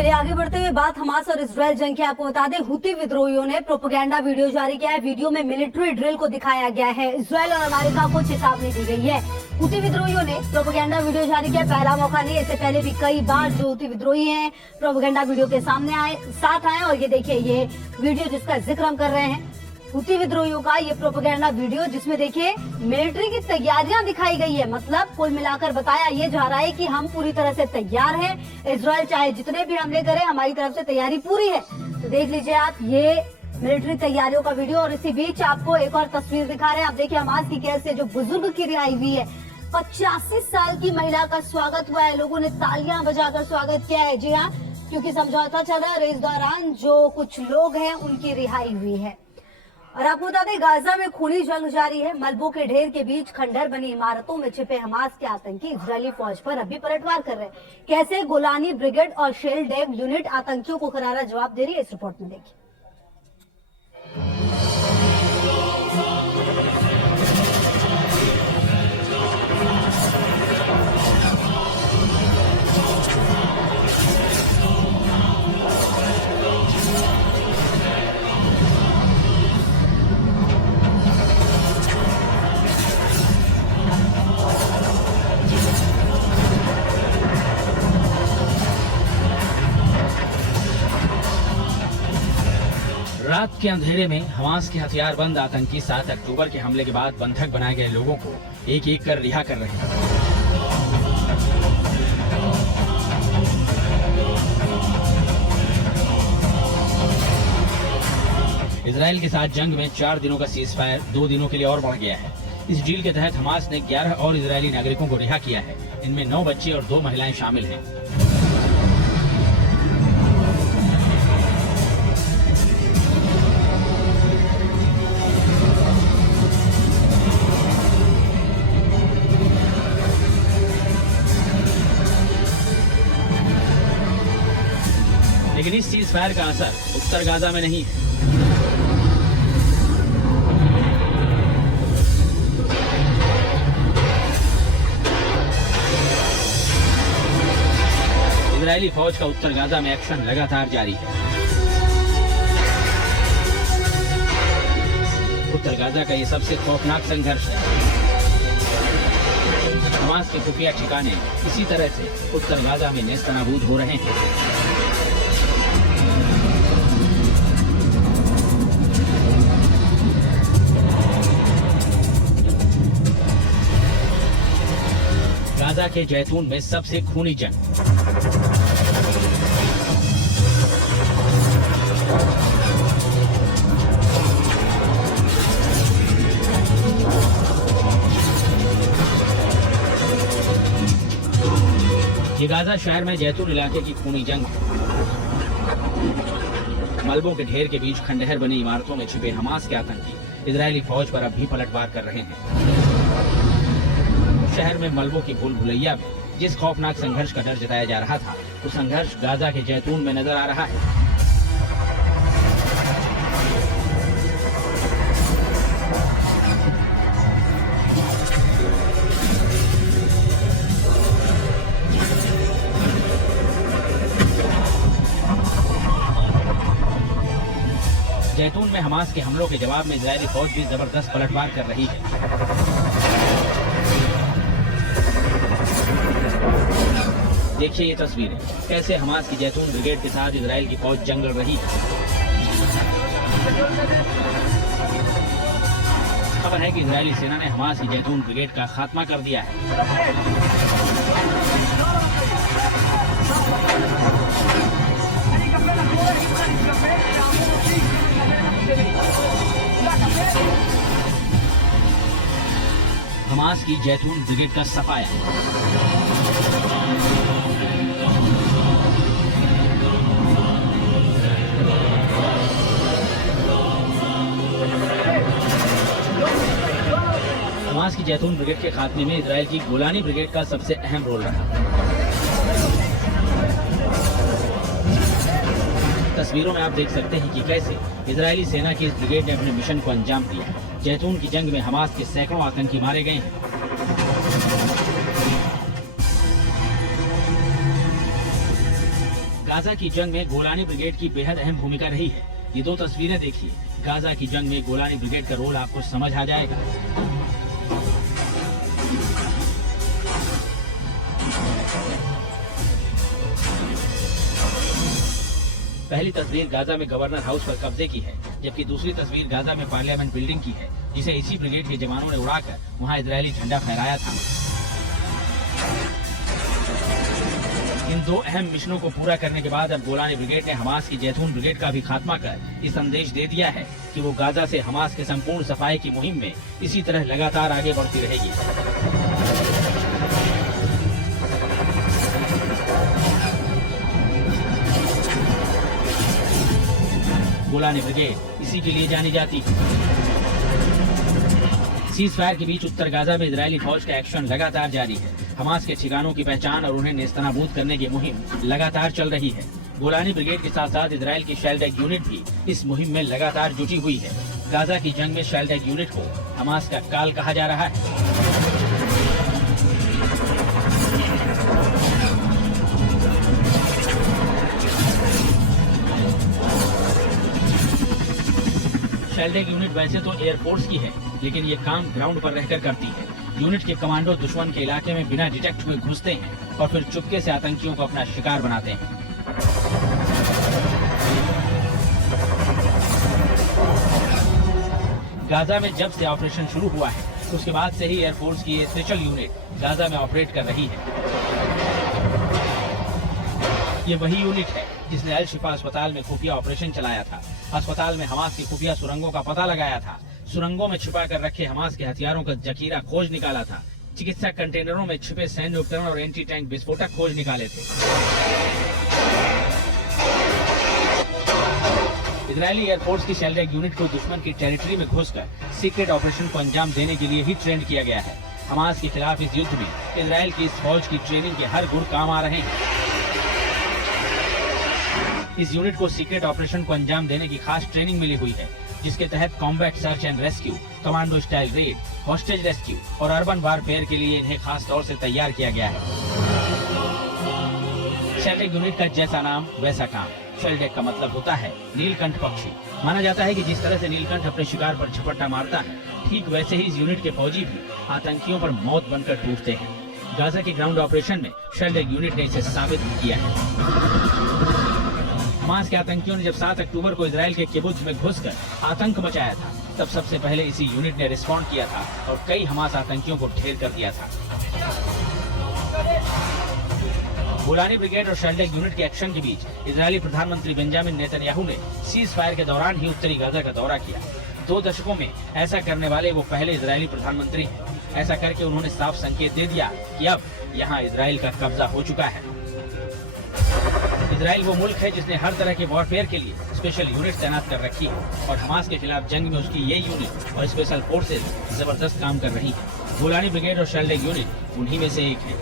चलिए आगे बढ़ते हुए बात हमास और इजराइल जंग की आपको बता दें, हुती विद्रोहियों ने प्रोपेगेंडा वीडियो जारी किया है। वीडियो में मिलिट्री ड्रिल को दिखाया गया है। इजराइल और अमेरिका को चेतावनी दी गई है। हुती विद्रोहियों ने प्रोपेगेंडा वीडियो जारी किया। पहला मौका नहीं, इससे पहले भी कई बार जो हुती विद्रोही हैं प्रोपेगेंडा वीडियो के सामने साथ आए। और ये देखिए ये वीडियो जिसका जिक्र हम कर रहे हैं, हुती विद्रोहियों का ये प्रोपेगेंडा वीडियो, जिसमें देखिए मिलिट्री की तैयारियां दिखाई गई है। मतलब कुल मिलाकर बताया ये जा रहा है कि हम पूरी तरह से तैयार हैं। इजराइल चाहे जितने भी हमले करे, हमारी तरफ से तैयारी पूरी है। तो देख लीजिए आप ये मिलिट्री तैयारियों का वीडियो। और इसी बीच आपको एक और तस्वीर दिखा रहे हैं। आप देखिए हमास की कैद से जो बुजुर्ग की रिहाई हुई है, 85 साल की महिला का स्वागत हुआ है। लोगों ने तालियां बजाकर स्वागत किया है। जी हाँ, क्योंकि समझौता चल रहा है और इस दौरान जो कुछ लोग हैं उनकी रिहाई हुई है। और आपको बता दें, गाजा में खूनी जंग जारी है। मलबों के ढेर के बीच खंडहर बनी इमारतों में छिपे हमास के आतंकी इजरायली फौज पर अभी पलटवार कर रहे हैं। कैसे गोलानी ब्रिगेड और शेल डेव यूनिट आतंकियों को करारा जवाब दे रही है, इस रिपोर्ट में देखिए। रात के अंधेरे में हमास के हथियारबंद आतंकी 7 अक्टूबर के हमले के बाद बंधक बनाए गए लोगों को एक एक कर रिहा कर रहे हैं। इजराइल के साथ जंग में 4 दिनों का सीज फायर 2 दिनों के लिए और बढ़ गया है। इस डील के तहत हमास ने 11 और इजरायली नागरिकों को रिहा किया है। इनमें 9 बच्चे और 2 महिलाएं शामिल हैं। लेकिन इस सीज फायर का असर उत्तर गाजा में नहीं है। इजरायली फौज का उत्तर गाजा में एक्शन लगातार जारी है। उत्तर गाजा का ये सबसे खौफनाक संघर्ष है। हमास के खुफिया ठिकाने इसी तरह से उत्तर गाजा में नेस्तनाबूद हो रहे हैं। गाजा के जैतून में सबसे खूनी जंग। ये गाजा शहर में जैतून इलाके की खूनी जंग है। मलबों के ढेर के बीच खंडहर बनी इमारतों में छिपे हमास के आतंकी इजरायली फौज पर अब भी पलटवार कर रहे हैं। शहर में मलबों की भूल भुलैया में जिस खौफनाक संघर्ष का डर जताया जा रहा था, वो संघर्ष गाजा के जैतून में नजर आ रहा है। जैतून में हमास के हमलों के जवाब में इजरायली फौज भी जबरदस्त पलटवार कर रही है। देखिए ये तस्वीरें, कैसे हमास की जैतून ब्रिगेड के साथ इजराइल की फौज जंग लड़ रही है। खबर है कि इजरायली सेना ने हमास की जैतून ब्रिगेड का खात्मा कर दिया है। हमास की जैतून ब्रिगेड का सफाया। हमास की जैतून ब्रिगेड के खात्मे में इजराइल की गोलानी ब्रिगेड का सबसे अहम रोल रहा। तस्वीरों में आप देख सकते हैं कि कैसे इजरायली सेना की इस ब्रिगेड ने अपने मिशन को अंजाम दिया। जैतून की जंग में हमास के सैकड़ों आतंकी मारे गए हैं। गाजा की जंग में गोलानी ब्रिगेड की बेहद अहम भूमिका रही है। ये दो तस्वीरें देखिए, गाजा की जंग में गोलानी ब्रिगेड का रोल आपको समझ आ जाएगा। पहली तस्वीर गाजा में गवर्नर हाउस पर कब्जे की है, जबकि दूसरी तस्वीर गाजा में पार्लियामेंट बिल्डिंग की है, जिसे इसी ब्रिगेड के जवानों ने उड़ाकर वहां इजरायली झंडा फहराया था। इन दो अहम मिशनों को पूरा करने के बाद अब गोलानी ब्रिगेड ने हमास की जैतून ब्रिगेड का भी खात्मा कर ये संदेश दे दिया है कि वो गाजा से हमास के संपूर्ण सफाई की मुहिम में इसी तरह लगातार आगे बढ़ती रहेगी। गोलानी ब्रिगेड इसी के लिए जानी जाती है। सीज फायर के बीच उत्तर गाजा में इजरायली फौज का एक्शन लगातार जारी है। हमास के ठिकानों की पहचान और उन्हें नेस्तनाबूद करने की मुहिम लगातार चल रही है। गोलानी ब्रिगेड के साथ साथ इजरायल की शेल्टैग यूनिट भी इस मुहिम में लगातार जुटी हुई है। गाजा की जंग में शेल्टैग यूनिट को हमास का काल कहा जा रहा है। शेल्टैग यूनिट वैसे तो एयरफोर्स की है, लेकिन ये काम ग्राउंड पर रहकर करती है। यूनिट के कमांडो दुश्मन के इलाके में बिना डिटेक्ट हुए घुसते हैं और फिर चुपके से आतंकियों को अपना शिकार बनाते हैं। गाजा में जब से ऑपरेशन शुरू हुआ है, उसके बाद से ही एयरफोर्स की ये स्पेशल यूनिट गाजा में ऑपरेट कर रही है। ये वही यूनिट है जिसने अल शिफा अस्पताल में खुफिया ऑपरेशन चलाया था। अस्पताल में हमास की खुफिया सुरंगों का पता लगाया था। सुरंगों में छिपा कर रखे हमास के हथियारों का जखीरा खोज निकाला था। चिकित्सा कंटेनरों में छिपे सैन्य उपकरण और एंटी टैंक विस्फोटक खोज निकाले थे। इजरायली एयरफोर्स की शेल्टैग यूनिट को दुश्मन की टेरिटरी में घुसकर सीक्रेट ऑपरेशन को अंजाम देने के लिए ही ट्रेन किया गया है। हमास के खिलाफ इस युद्ध में इजरायल की इस फौज की ट्रेनिंग के हर गुण काम आ रहे हैं। इस यूनिट को सीक्रेट ऑपरेशन को अंजाम देने की खास ट्रेनिंग मिली हुई है, जिसके तहत combat search and rescue, commando style red, hostage rescue और अर्बन वारफेयर के लिए इन्हें खास तौर से तैयार किया गया है। शेल्टैग यूनिट का जैसा नाम वैसा काम। शेल्टैग का मतलब होता है नीलकंठ पक्षी। माना जाता है कि जिस तरह से नीलकंठ अपने शिकार पर झपट्टा मारता है, ठीक वैसे ही इस यूनिट के फौजी भी आतंकियों पर मौत बनकर टूटते हैं। गाजा के ग्राउंड ऑपरेशन में शेल्टैग यूनिट ने इसे साबित किया है। हमास के आतंकियों ने जब 7 अक्टूबर को इजरायल के किबुत्ज में घुसकर आतंक मचाया था, तब सबसे पहले इसी यूनिट ने रिस्पॉन्ड किया था और कई हमास आतंकियों को ढेर कर दिया था। गोलानी ब्रिगेड और शेल्टैग यूनिट के एक्शन के बीच इजरायली प्रधानमंत्री बेंजामिन नेतन्याहू ने सीज फायर के दौरान ही उत्तरी गाजा का दौरा किया। 2 दशकों में ऐसा करने वाले वो पहले इजरायली प्रधानमंत्री हैं। ऐसा करके उन्होंने साफ संकेत दे दिया कि अब यहाँ इजरायल का कब्जा हो चुका है। इजरायल वो मुल्क है जिसने हर तरह के वॉरफेयर के लिए स्पेशल यूनिट तैनात कर रखी है और हमास के खिलाफ जंग में उसकी ये यूनिट और स्पेशल फोर्सेज जबरदस्त काम कर रही है। गोलानी ब्रिगेड और शेल्टैग यूनिट उन्हीं में से एक है।